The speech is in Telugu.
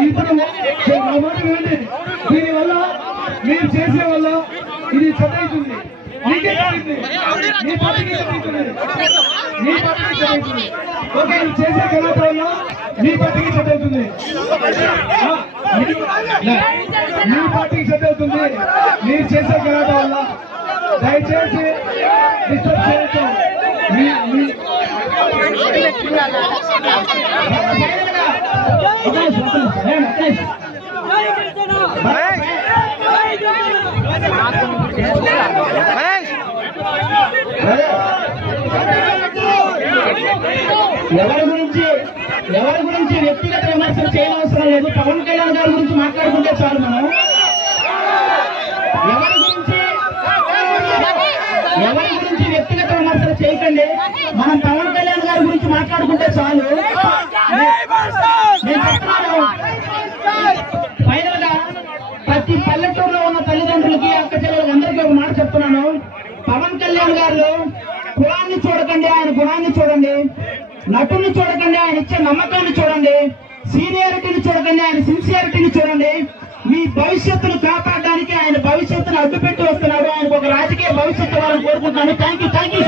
ఇప్పుడు నా మాట వినండి. మీరు చేసే వల్ల ఇది చదువుతుంది. పార్టీకి పార్టీకి ఓకే చేసే ఘనత వల్ల మీ పార్టీకి చెడ్డ అవుతుంది మీ- పార్టీకి చెడ్డ అవుతుంది మీరు చేసే ఘనత వల్ల దయచేసి డిస్టర్బ్ చేయొద్దు. ఎవరి గురించి ఎవరి గురించి వ్యక్తిగత విమర్శలు చేయనవసరం లేదు. పవన్ కళ్యాణ్ గారి గురించి మాట్లాడుకుంటే చాలు మనం. ఎవరి గురించి ఎవరి గురించి వ్యక్తిగత విమర్శలు చేయకండి. మనం పవన్ కళ్యాణ్ గారి గురించి మాట్లాడుకుంటే చాలు. ప్రతి పల్లెటూరులో ఉన్న తల్లిదండ్రులకి అక్క చెల్లెలకి అందరికీ ఒక మాట చెప్తున్నాను. పవన్ కళ్యాణ్ గారు కులాన్ని చూడకండి ఆయన గుణాన్ని చూడండి. నటుని చూడకండి ఆయన ఇచ్చే నమ్మకాన్ని చూడండి. సీనియారిటీని చూడకండి ఆయన సిన్సియారిటీని చూడండి. మీ భవిష్యత్తును కాపాడడానికి ఆయన భవిష్యత్తును అడ్డుపెట్టి వస్తున్నాడు. ఆయనకు ఒక రాజకీయ భవిష్యత్తు ఇవ్వాలని కోరుకుంటున్నాను. Thank you